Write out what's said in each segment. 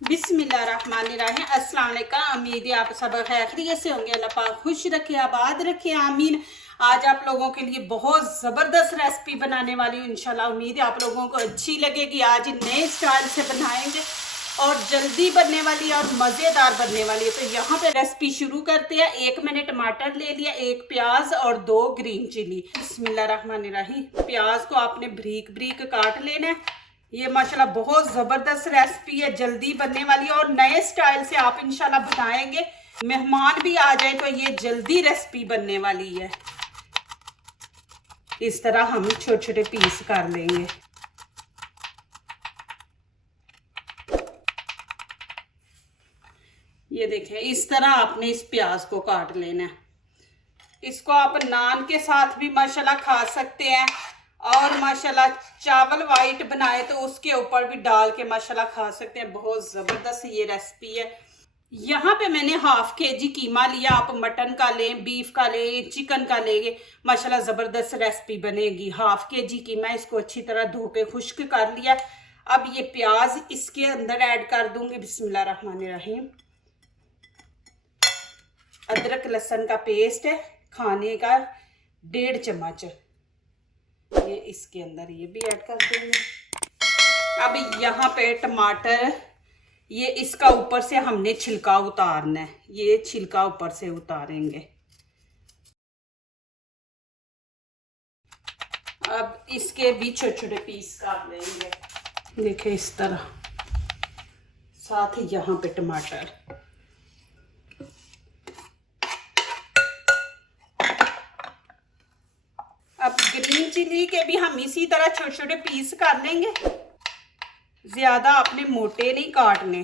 बिस्मिल्लाहिर्रहमानिर्रहीम। अस्सलाम वालेकुम। उम्मीद है आप सब खैरियत से होंगे। अल्लाह पाक खुश रखे, आबाद रखे, आमीन। आज आप लोगों के लिए बहुत ज़बरदस्त रेसिपी बनाने वाली हूँ। इंशाल्लाह उम्मीद है आप लोगों को अच्छी लगेगी। आज नए स्टाइल से बनाएंगे और जल्दी बनने वाली है और मज़ेदार बनने वाली है। तो यहाँ पे रेसिपी शुरू करते हैं। एक मैंने टमाटर ले लिया, एक प्याज और 2 ग्रीन चिली। बिस्मिल्लाहिर्रहमानिर्रहीम। प्याज को आपने बारीक बारीक काट लेना है। ये माशाल्लाह बहुत ज़बरदस्त रेसिपी है, जल्दी बनने वाली है और नए स्टाइल से आप इंशाल्लाह बनाएंगे। मेहमान भी आ जाए तो ये जल्दी रेसिपी बनने वाली है। इस तरह हम छोटे छोटे पीस कर लेंगे। ये देखें, इस तरह आपने इस प्याज को काट लेना है। इसको आप नान के साथ भी माशाल्लाह खा सकते हैं और माशाल्लाह चावल वाइट बनाए तो उसके ऊपर भी डाल के माशाल्लाह खा सकते हैं। बहुत ज़बरदस्त ये रेसिपी है। यहाँ पे मैंने हाफ केजी कीमा लिया। आप मटन का लें, बीफ का लें, चिकन का लेंगे, माशाल्लाह ज़बरदस्त रेसिपी बनेगी। हाफ केजी कीमा, इसको अच्छी तरह धो के खुश्क कर लिया। अब ये प्याज इसके अंदर ऐड कर दूंगी। बिस्मिल्लाहिर्रहमानिर्रहीम। अदरक लहसुन का पेस्ट है खाने का 1.5 चम्मच, ये इसके अंदर ये भी ऐड कर देंगे। अब यहाँ पे टमाटर, ये इसका ऊपर से हमने छिलका उतारना है। ये छिलका ऊपर से उतारेंगे। अब इसके भी छोटे छोटे पीस काट लेंगे। देखिए इस तरह, साथ ही यहाँ पे टमाटर। अब ग्रीन चिली के भी हम इसी तरह छोटे छोटे पीस कर लेंगे। ज्यादा आपने मोटे नहीं काटने।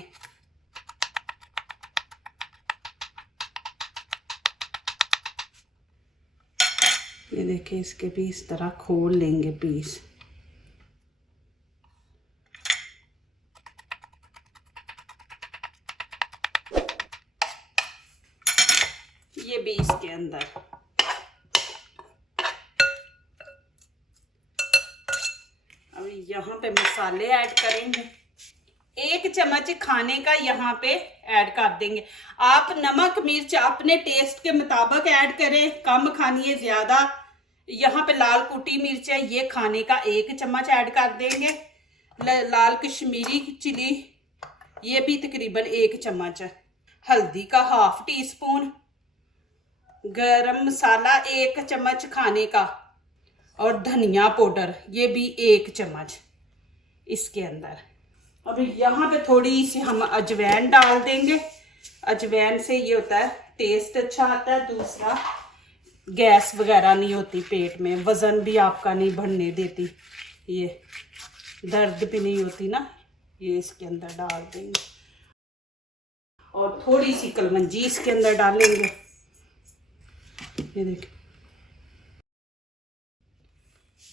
ये देखिए, इसके भी इस तरह खोल लेंगे पीस। ये भी इसके अंदर। यहाँ पे मसाले ऐड करेंगे। 1 चम्मच खाने का यहाँ पे ऐड कर देंगे। आप नमक मिर्च अपने टेस्ट के मुताबिक ऐड करें, कम खानी है ज्यादा। यहाँ पे लाल कुटी मिर्च है, ये खाने का 1 चम्मच ऐड कर देंगे। लाल कश्मीरी चिली, ये भी तकरीबन 1 चम्मच है। हल्दी का हाफ टी स्पून, गरम मसाला 1 चम्मच खाने का और धनिया पाउडर ये भी 1 चम्मच इसके अंदर। अब यहाँ पे थोड़ी सी हम अजवाइन डाल देंगे। अजवाइन से ये होता है टेस्ट अच्छा आता है। दूसरा, गैस वगैरह नहीं होती पेट में, वज़न भी आपका नहीं बढ़ने देती, ये दर्द भी नहीं होती ना। ये इसके अंदर डाल देंगे और थोड़ी सी कलमंजी इसके अंदर डालेंगे। ये देखिए,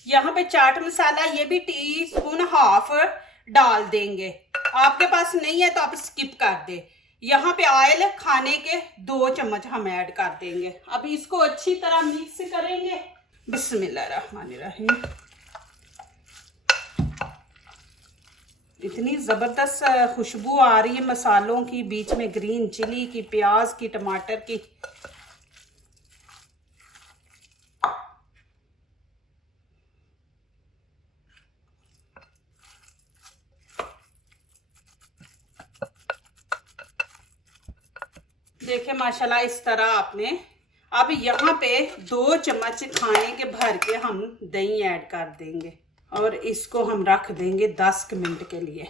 यहाँ पे चाट मसाला ये भी टी स्पून हाफ डाल देंगे। आपके पास नहीं है तो आप स्किप कर दे। यहाँ पे ऑयल खाने के 2 चम्मच हम ऐड कर देंगे। अब इसको अच्छी तरह मिक्स करेंगे। बिस्मिल्लाहिर्रहमानिर्रहीम। इतनी ज़बरदस्त खुशबू आ रही है मसालों की, बीच में ग्रीन चिली की, प्याज की, टमाटर की। देखिए माशाल्लाह इस तरह आपने। अब यहाँ पे 2 चम्मच खाने के भर के हम दही ऐड कर देंगे और इसको हम रख देंगे 10 मिनट के लिए।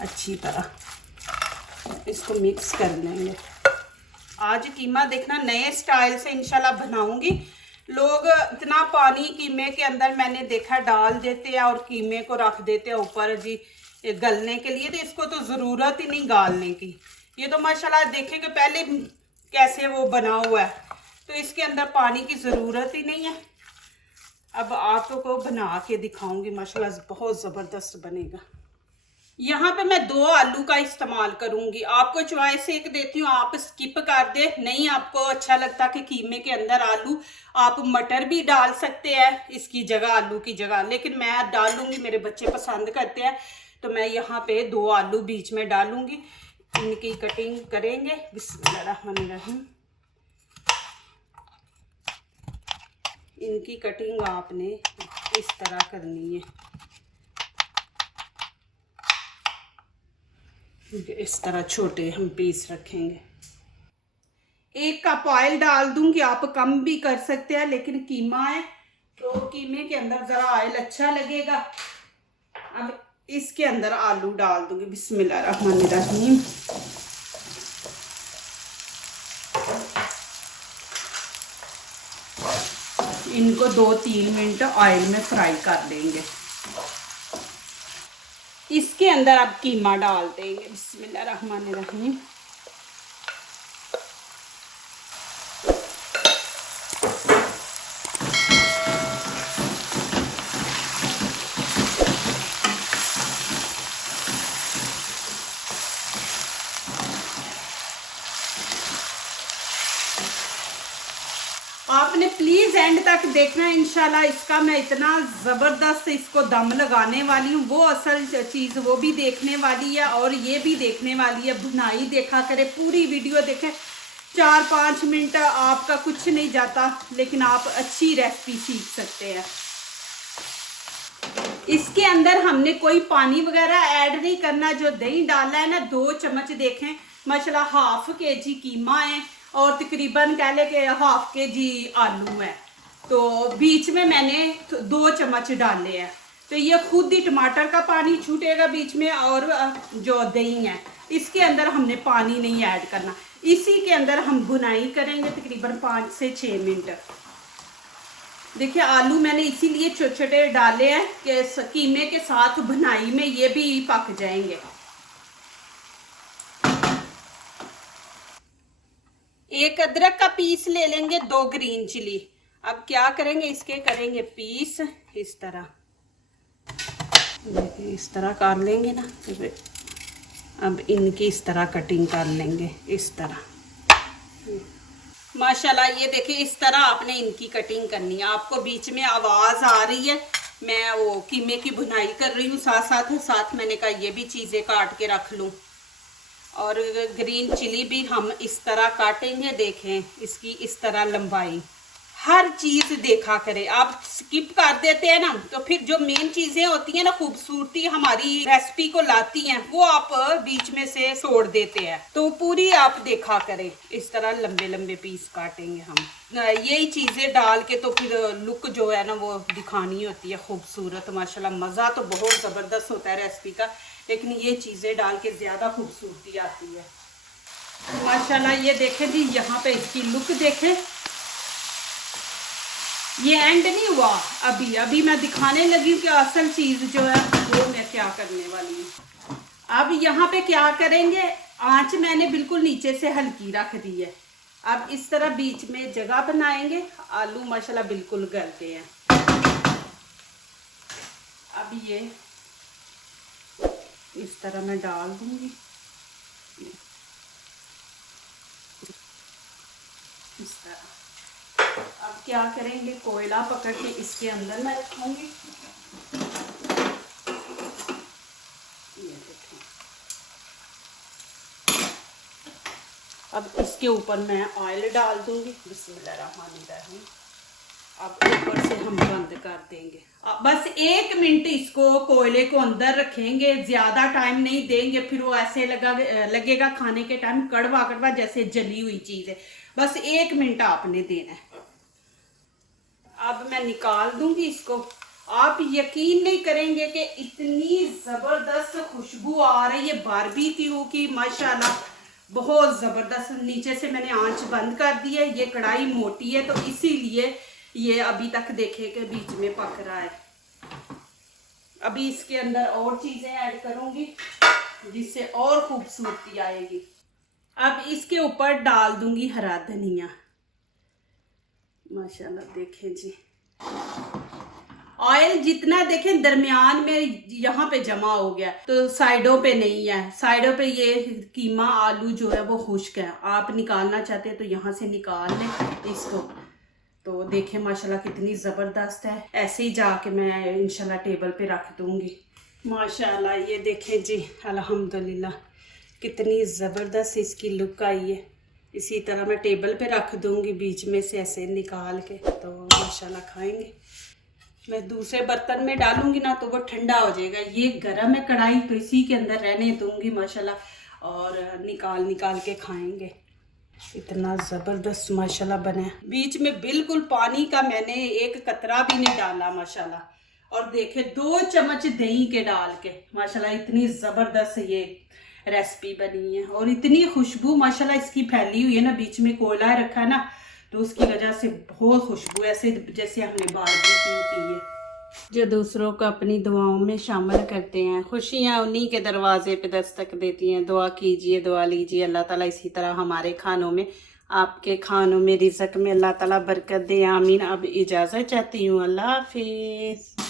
अच्छी तरह इसको मिक्स कर लेंगे। आज कीमा देखना नए स्टाइल से इंशाल्लाह बनाऊंगी। लोग इतना पानी कीमे के अंदर मैंने देखा डाल देते हैं और कीमे को रख देते हैं ऊपर जी गलने के लिए। तो इसको तो ज़रूरत ही नहीं गालने की। ये तो माशाल्लाह देखेंगे पहले कैसे वो बना हुआ है, तो इसके अंदर पानी की ज़रूरत ही नहीं है। अब आपको बना के दिखाऊंगी, माशाल्लाह बहुत ज़बरदस्त बनेगा। यहाँ पे मैं 2 आलू का इस्तेमाल करूंगी। आपको चॉइस एक देती हूँ, आप स्किप कर दे। नहीं आपको अच्छा लगता कि कीमे के अंदर आलू, आप मटर भी डाल सकते हैं इसकी जगह, आलू की जगह, लेकिन मैं डालूंगी, मेरे बच्चे पसंद करते हैं। तो मैं यहाँ पे 2 आलू बीच में डालूंगी, इनकी कटिंग करेंगे। बिस्मिल्लाहिर्रहमानिर्रहीम। इनकी कटिंग आपने इस तरह करनी है, इस तरह छोटे हम पीस रखेंगे। 1 कप ऑयल डाल दूंगी, आप कम भी कर सकते हैं, लेकिन कीमा है तो कीमे के अंदर ज़रा ऑयल अच्छा लगेगा। अब इसके अंदर आलू डाल दूंगी। बिस्मिल्लाहिर्रहमानिर्रहीम। इनको 2-3 मिनट ऑयल में फ्राई कर लेंगे। इसके अंदर अब कीमा डाल देंगे। बिस्मिल्लाहिर्रहमानिर्रहीम। आपने प्लीज एंड तक देखना है, इंशाल्लाह। इसका मैं इतना ज़बरदस्त इसको दम लगाने वाली हूँ, वो असल चीज़ वो भी देखने वाली है और ये भी देखने वाली है। बुनाई देखा करे, पूरी वीडियो देखें। 4-5 मिनट आपका कुछ नहीं जाता, लेकिन आप अच्छी रेसिपी सीख सकते हैं। इसके अंदर हमने कोई पानी वगैरह ऐड नहीं करना। जो दही डाला है ना, 2 चम्मच देखें माशाल्लाह। 1/2 kg कीमा है और तकरीबन कह ले कि 1/2 kg आलू है, तो बीच में मैंने 2 चम्मच डाले हैं। तो ये खुद ही टमाटर का पानी छूटेगा बीच में, और जो दही है इसके अंदर हमने पानी नहीं ऐड करना। इसी के अंदर हम भुनाई करेंगे तकरीबन 5 से 6 मिनट। देखिए आलू मैंने इसीलिए छोटे छोटे डाले हैं कि कीमे के साथ भुनाई में ये भी पक जाएंगे। 1 अदरक का पीस ले लेंगे, 2 ग्रीन चिली। अब क्या करेंगे, इसके करेंगे पीस इस तरह। देखिए इस तरह कर लेंगे ना, तो अब इनकी इस तरह कटिंग कर लेंगे इस तरह। माशाल्लाह ये देखिए इस तरह आपने इनकी कटिंग करनी है। आपको बीच में आवाज़ आ रही है, मैं वो कीमे की भुनाई कर रही हूँ साथ मैंने कहा ये भी चीज़ें काट के रख लूँ। और ग्रीन चिली भी हम इस तरह काटेंगे। देखें इसकी इस तरह लंबाई, हर चीज़ देखा करें। आप स्किप कर देते हैं ना, तो फिर जो मेन चीज़ें होती हैं ना, खूबसूरती हमारी रेसिपी को लाती हैं, वो आप बीच में से छोड़ देते हैं। तो पूरी आप देखा करें, इस तरह लंबे लंबे पीस काटेंगे हम। यही चीज़ें डाल के तो फिर लुक जो है ना वो दिखानी होती है खूबसूरत। माशाल्लाह मज़ा तो बहुत ज़बरदस्त होता है रेसिपी का, लेकिन ये चीज़ें डाल के ज़्यादा खूबसूरती आती है। माशाल्लाह ये देखें जी, यहाँ पे इसकी लुक देखें। ये एंड नहीं हुआ, अभी मैं दिखाने लगी हूँ कि असल चीज़ जो है वो मैं क्या करने वाली हूँ। अब यहाँ पे क्या करेंगे, आंच मैंने बिल्कुल नीचे से हल्की रख दी है। अब इस तरह बीच में जगह बनाएंगे। आलू माशाल्लाह बिल्कुल गल गए हैं। अब ये इस तरह मैं डाल दूंगी इस तरह। अब क्या करेंगे, कोयला पकड़ के इसके अंदर मैं रखूंगी। ये देखें, अब इसके ऊपर मैं ऑयल डाल दूंगी। बिस्मिल्लाहिर्रहमानिर्रहीम। अब ऊपर से हम बंद कर देंगे। अब बस 1 मिनट इसको कोयले को अंदर रखेंगे, ज्यादा टाइम नहीं देंगे, फिर वो ऐसे लगेगा खाने के टाइम कड़वा कड़वा जैसे जली हुई चीज है। बस 1 मिनट आपने देना है। अब मैं निकाल दूंगी इसको। आप यकीन नहीं करेंगे कि इतनी जबरदस्त खुशबू आ रही है बारबेक्यू की, माशाल्लाह बहुत जबरदस्त। नीचे से मैंने आंच बंद कर दी है। ये कढ़ाई मोटी है तो इसीलिए ये अभी तक देखे कि बीच में पक रहा है। अभी इसके अंदर और चीजें ऐड करूंगी जिससे और खूबसूरती आएगी। अब इसके ऊपर डाल दूंगी हरा धनिया। माशाल्लाह देखें जी, ऑयल जितना देखें दरमियान में यहाँ पे जमा हो गया, तो साइडों पे नहीं है। साइडों पे ये कीमा आलू जो है वो खुश्क है। आप निकालना चाहते हैं तो यहाँ से निकाल लें इसको। तो देखें माशाल्लाह कितनी ज़बरदस्त है। ऐसे ही जाके मैं इंशाल्लाह टेबल पे रख दूंगी। माशाल्लाह, ये देखें जी, अल्हम्दुलिल्लाह कितनी ज़बरदस्त इसकी लुक आई है। इसी तरह मैं टेबल पे रख दूंगी, बीच में से ऐसे निकाल के, तो माशाल्लाह खाएंगे। मैं दूसरे बर्तन में डालूंगी ना तो वो ठंडा हो जाएगा। ये गर्म है कढ़ाई, तो इसी के अंदर रहने दूंगी माशाल्लाह, और निकाल के खाएंगे। इतना ज़बरदस्त माशाल्लाह बना है। बीच में बिल्कुल पानी का मैंने एक कतरा भी नहीं डाला माशाल्लाह। और देखे 2 चम्मच दही के डाल के माशाल्लाह इतनी ज़बरदस्त ये रेसिपी बनी है। और इतनी खुशबू माशाल्लाह इसकी फैली हुई है ना, बीच में कोयला रखा है ना, तो उसकी वजह से बहुत खुशबू, ऐसे जैसे हमने बारबेक्यू की है। जो दूसरों को अपनी दुआओं में शामिल करते हैं, खुशियाँ उन्हीं के दरवाजे पे दस्तक देती हैं। दुआ कीजिए, दुआ लीजिए, अल्लाह ताला इसी तरह हमारे खानों में, आपके खानों में, रिज़्क़ में अल्लाह ताला बरकत दे, आमीन। अब इजाज़त चाहती हूँ, अल्लाह हाफिज़।